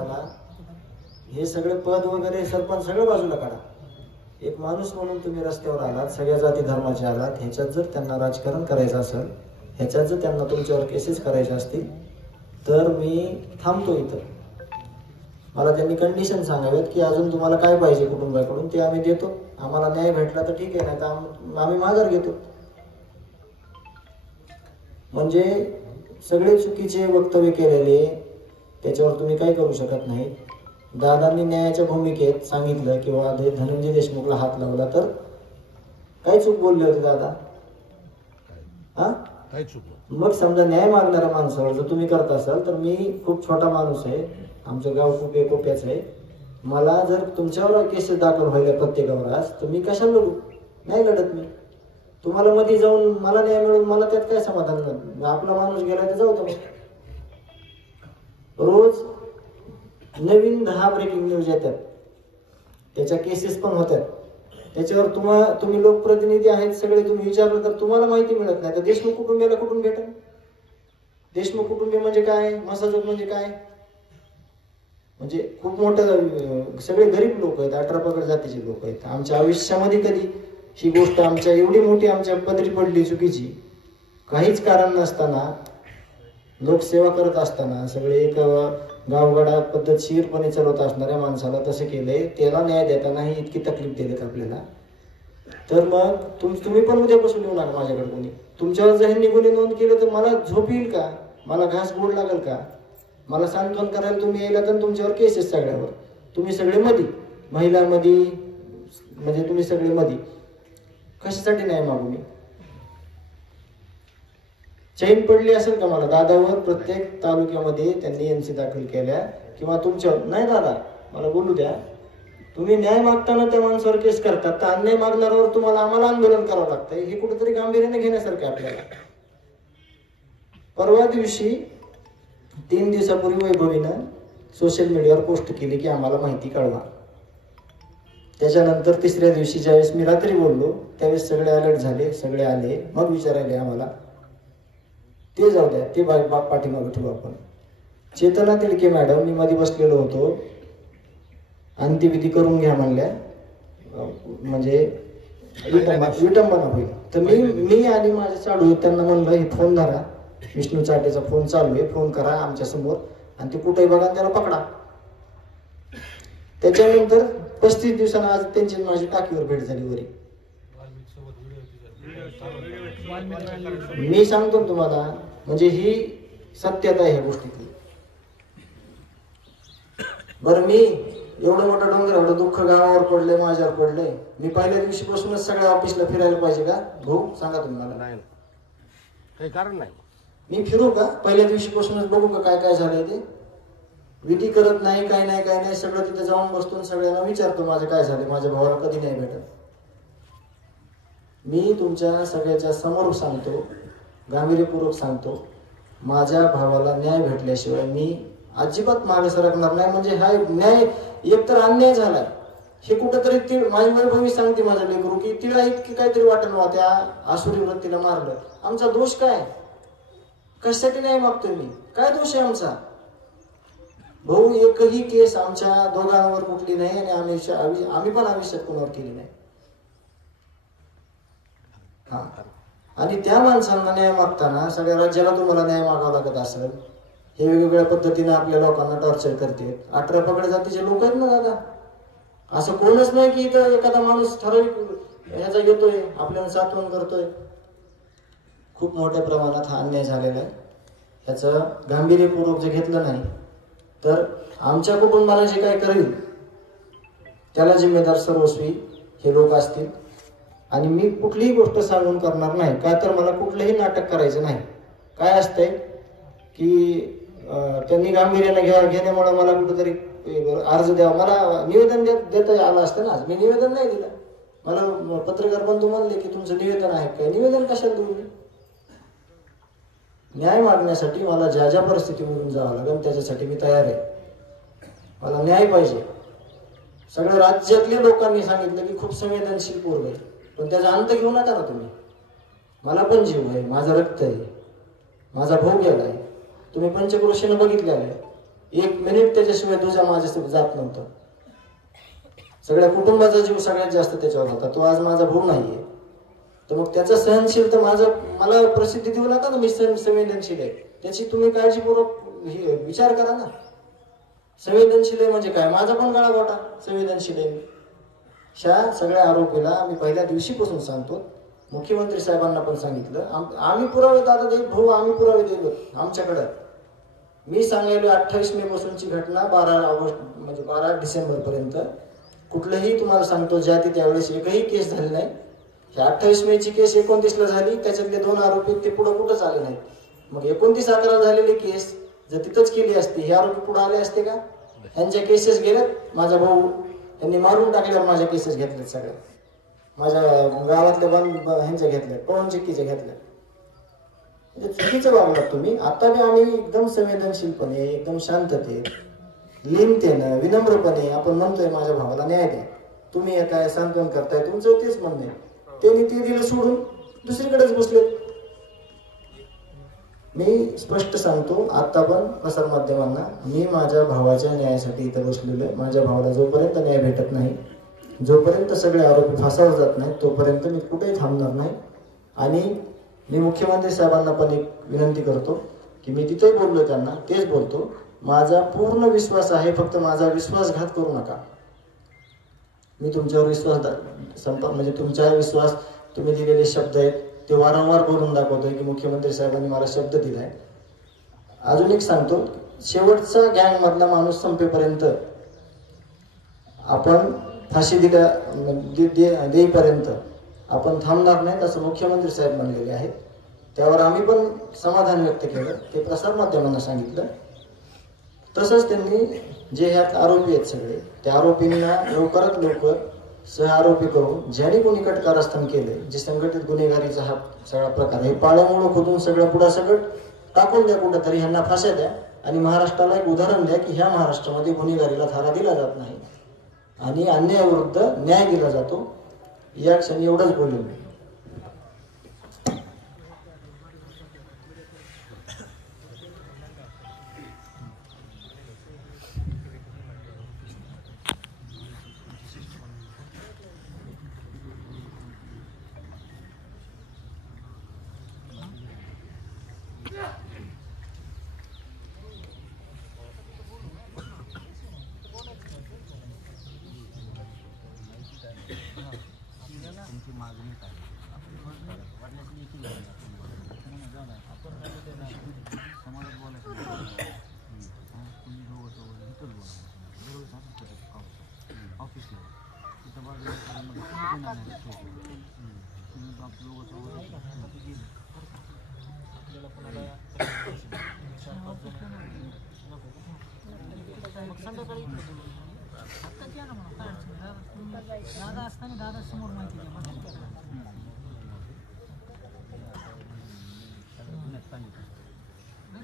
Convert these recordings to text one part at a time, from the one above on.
माणसाला हे सगळे पद वगैरे सरपंच सगळं बाजूला काढा. एक माणूस म्हणून तुम्ही रस्त्यावर आलात, सगळ्या जाती धर्माचे आलात, ह्याच्यात जर त्यांना राजकारण करायचं असेल, ह्याच्यात जर त्यांना तुमच्यावर केसेस करायचे असतील तर मी थांबतो इथं. मला त्यांनी कंडिशन सांगावेत की अजून तुम्हाला काय पाहिजे कुटुंबाकडून ते आम्ही देतो. आम्हाला न्याय भेटला तर ठीक आहे, नाही तर आम्ही माघार घेतो. म्हणजे सगळे चुकीचे वक्तव्य केलेले त्याच्यावर तुम्ही काही करू शकत नाही. दादांनी न्यायाच्या भूमिकेत सांगितलं किंवा धनंजय देशमुखला हात लावला तर काय चूक बोलले होते दादा? हा काय चूक? मग समजा न्याय मागणाऱ्या माणसावर जर तुम्ही करत असाल तर मी खूप छोटा माणूस आहे, आमचं गाव खूप एकोप्याच आहे, मला जर तुमच्यावर केसेस दाखल व्हायला प्रत्येकावर आज तर मी कशाला लढू? नाही लढत मी. तुम्हाला मध्ये जाऊन मला न्याय मिळून मला त्यात काय समाधान नाही. आपला माणूस गेला तर जाऊ दे. रोज नवीन 10 ब्रेकिंग न्यूज येतात, त्याच्या केसेस पण होतात. त्याच्यावर तुम्ही लोकप्रतिनिधी आहेत सगळे, तुम्ही विचारलं तर तुम्हाला माहिती मिळत नाही. तर देशमुख कुटुंबियाला कुठून भेटेल? देशमुख कुटुंबीय म्हणजे काय? मसाजोग म्हणजे काय? म्हणजे खूप मोठं सगळे गरीब लोक आहेत, 18 पगड जातीचे लोक आहेत. आमच्या आयुष्यामध्ये कधी ही गोष्ट आमच्या एवढी मोठी आमच्या पदरी पडली चुकीची, काहीच कारण नसताना, लोकसेवा करत असताना, सगळे एक गावगाडा पद्धतशीरपणे चालवत असणाऱ्या माणसाला तसं केलंय, त्याला न्याय देतानाही इतकी तकलीफ दिलीत आपल्याला. तर मग तुम्ही पण उद्यापासून येऊ नका माझ्याकडे. कोणी तुमच्यावर जर गुन्हे नोंद केले तर मला झोप येईल का? मला घास गोड लागेल का? मला सांत्वन करायला तुम्ही यायला तर तुमच्यावर केसेस सगळ्यावर. तुम्ही सगळे मधी, महिलांमध्ये, म्हणजे तुम्ही सगळे मधी. कशासाठी नाही मागू मी? चैन पडली असेल का मला? दादावर प्रत्येक तालुक्यामध्ये त्यांनी एनसी दाखल केल्या किंवा तुमच्यावर नाही. दादा मला बोलू द्या. तुम्ही न्याय मागताना त्या माणसावर केस करतात, तर अन्याय मागणाऱ्यावर तुम्हाला आम्हाला आंदोलन करावं लागतंय. हे कुठेतरी गांभीर्याने घेण्यासारखं आपल्याला. परवा दिवशी 3 दिवसापूर्वी वैभवीनं सोशल मीडियावर पोस्ट केली की आम्हाला माहिती कळवा. त्याच्यानंतर 3ऱ्या दिवशी ज्यावेळेस मी रात्री बोललो त्यावेळेस सगळे अलर्ट झाले, सगळे आले, मग विचारायले आम्हाला. ते जाऊ द्या, ते पाठीमागे ठेवू आपण. चेतना तिडके मॅडम, मी मध्ये बसलेलो होतो, अंत्यविधी करून घ्या म्हणल्या, म्हणजे विटंबना होईल. तर मी आणि माझे चालू त्यांना म्हणलं हे फोन धरा, विष्णू चाटेचा फोन चालू आहे, फोन करा आमच्या समोर आणि ते कुठेही बघा त्याला पकडा. त्याच्यानंतर 35 दिवसांना आज त्यांची माझी टाकीवर भेट झाली वरी. मी सांगतो तुम्हाला, म्हणजे ही सत्यता आहे ह्या गोष्टीतली. बरं, मी एवढं मोठं डोंगर, एवढं दुःख गावावर पडलंय, माझ्यावर पडलंय, मी पहिल्या दिवशीपासूनच सगळ्या ऑफिसला फिरायला पाहिजे का? भाऊ सांगा तुम्ही मला. नाही, काही कारण नाही. मी फिरू का? पहिल्या दिवशीपासूनच बघू का काय काय झालंय ते? विधी करत नाही, काय नाही काय नाही, सगळं तिथे जाऊन बसतो, सगळ्यांना विचारतो माझं काय झालंय, माझ्या भावाला कधी नाही भेटत. मी तुमच्या सगळ्याच्या समोर सांगतो, गांभीर्यपूर्वक सांगतो, माझ्या भावाला न्याय भेटल्याशिवाय मी अजिबात मागे सरकणार नाही. म्हणजे हा न्याय एकतर अन्याय झालाय, हे कुठंतरी माझी वैभवी सांगते माझ्या लेकरू की तिला इतकी काहीतरी वाटण वा त्या आसुरी वृत्तीला मारलं. आमचा दोष काय? कशासाठी न्याय मागतोय मी? काय दोष आहे आमचा? भाऊ, एकही केस आमच्या दोघांवर कुठली नाही आणि आम्ही पण आयुष्यात कोणावर केली नाही. हा, आणि त्या माणसांना न्याय मागताना सगळ्या राज्याला तुम्हाला न्याय मागावा लागत असेल, हे वेगवेगळ्या पद्धतीने आपल्या लोकांना टॉर्चर करते. 18 पगड जातीचे लोक आहेत ना दादा. असं कोणच नाही की इथं एखादा माणूस ठराविक ह्याचा येतोय आपल्याला सात्वन करतोय. खूप मोठ्या प्रमाणात हा अन्याय झालेला आहे. ह्याचं गांभीर्यपूर्वक जे घेतलं नाही तर आमच्या कुटुंबाला जे काय करेल त्याला जिम्मेदार सर्वस्वी हे लोक असतील. आणि मी कुठलीही गोष्ट सांगून करणार नाही, का तर मला कुठलंही नाटक करायचं नाही. काय असतंय की त्यांनी गांभीर्याने घेण्यामुळे मला कुठेतरी अर्ज द्यावा, मला निवेदन देता आलं असतं ना. मी निवेदन नाही दिलं. मला पत्रकार बंधू म्हणले की तुमचं निवेदन आहे काय? निवेदन कशाला देऊ मी? न्याय मागण्यासाठी मला ज्या ज्या परिस्थितीमधून जावं लागेल त्याच्यासाठी मी तयार आहे. मला न्याय पाहिजे. सगळ्या राज्यातल्या लोकांनी सांगितलं की खूप संवेदनशील पोरग आहे, पण त्याचा अंत घेऊ नका ना तुम्ही. मला पण जीव आहे, माझं रक्त आहे, माझा भाऊ गेलाय, तुम्ही पंचक्रोशीनं बघितलेलं आहे. 1 मिनिट त्याच्याशिवाय तुझ्या माझ्या जात नव्हतं. सगळ्या कुटुंबाचा जीव सगळ्यात जास्त त्याच्यावर होता. तो आज माझा भाऊ नाहीये, तर मग त्याचा सहनशील तर मला प्रसिद्धी देऊ नका ना. मी संवेदनशील आहे त्याची तुम्ही काळजीपूर्वक विचार करा ना. संवेदनशील आहे म्हणजे काय? माझा पण गळा गोटा संवेदनशील आहे. ह्या सगळ्या आरोपीला आम्ही पहिल्या दिवशीपासून सांगतो, मुख्यमंत्री साहेबांना पण सांगितलं. आम्ही पुरावे दादा देत भाऊ, आम्ही पुरावे दिलो आमच्याकडं. मी सांगायलो 28 मे पासूनची घटना 12 ऑगस्ट म्हणजे 12 डिसेंबर पर्यंत कुठलंही तुम्हाला सांगतो ज्या त्यावेळेस एकही केस झाली नाही. 28 मेची केस 29ला झाली, त्याच्यातले 2 आरोपी ते पुढे कुठंच आले नाहीत. मग 29/11 झालेली केस जर तिथंच केली असती, हे आरोपी पुढे आले असते का? यांच्या केसेस गेल्यात. माझा भाऊ यांनी मारून टाकल्यावर माझ्या केसेस घेतल्यात सगळ्या. माझ्या गावातल्या ह्यांच्या घेतल्या, पवन चिक्कीच्या घेतल्या. म्हणजे चुकीचं वागलात तुम्ही. आता बी आम्ही एकदम संवेदनशीलपणे, एकदम शांततेत, लीनतेनं, विनम्रपणे आपण म्हणतोय माझ्या भावाला न्याय द्या. तुम्ही येताय, सांत्वन करताय, तुमचं तेच म्हणणं आहे. त्यांनी ते दिलं सोडून दुसरीकडेच बसले. मी स्पष्ट सांगतो आता पण प्रसार माध्यमांना, मी माझ्या भावाच्या न्यायासाठी इथं बसलेलो आहे. माझ्या भावाला जोपर्यंत न्याय भेटत नाही, जोपर्यंत सगळे आरोपी फासावर जात नाहीत, तोपर्यंत मी कुठेही थांबणार नाही. आणि मी मुख्यमंत्री साहेबांना पण एक विनंती करतो की मी तिथे बोललो त्यांना तेच बोलतो, माझा पूर्ण विश्वास आहे, फक्त माझा विश्वासघात करू नका. मी तुमच्यावर विश्वास म्हणजे तुमचा विश्वास, तुम्ही दिलेले शब्द आहेत ते वारंवार बोलून दाखवतोय की मुख्यमंत्री साहेबांनी मला शब्द दिलाय. अजून एक सांगतो, शेवटचा गँग मधला माणूस संपेपर्यंत, आपण फाशी देईपर्यंत आपण थांबणार नाहीत असं मुख्यमंत्री साहेब म्हणलेले आहेत. त्यावर आम्ही पण समाधान व्यक्त केलं, ते प्रसार माध्यमांना सांगितलं. तसंच त्यांनी जे ह्यात आरोपी आहेत सगळे, त्या आरोपींना लवकरात लवकर सह आरोपी करून ज्यांनी कोणी कारस्थान केले, जे संघटित गुन्हेगारीचा हा सगळा प्रकार आहे, पाळमुळं खोदून सगळं पुढासगट टाकून द्या कुठं तरी, ह्यांना फाश्या द्या. आणि महाराष्ट्राला एक उदाहरण द्या की ह्या महाराष्ट्रामध्ये गुन्हेगारीला थारा दिला जात नाही आणि अन्यायाविरुद्ध न्याय दिला जातो. या क्षणी एवढंच बोललो मी. दादा असताना दादा समोर माहिती द्या.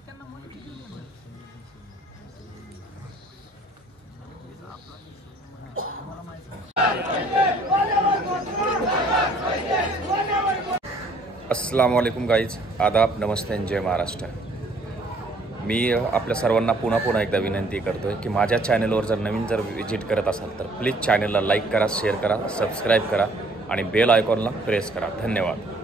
त्यांना अस्सलाम वालेकुम गाईज, आदाब, नमस्ते आणि जय महाराष्ट्र. मी आपल्या सर्वांना पुन्हा एकदा विनंती करतो आहे की माझ्या चॅनलवर जर नवीन विजिट करत असाल तर प्लीज चॅनलला लाईक करा, शेअर करा, सबस्क्राईब करा आणि बेल आयकॉनला प्रेस करा. धन्यवाद.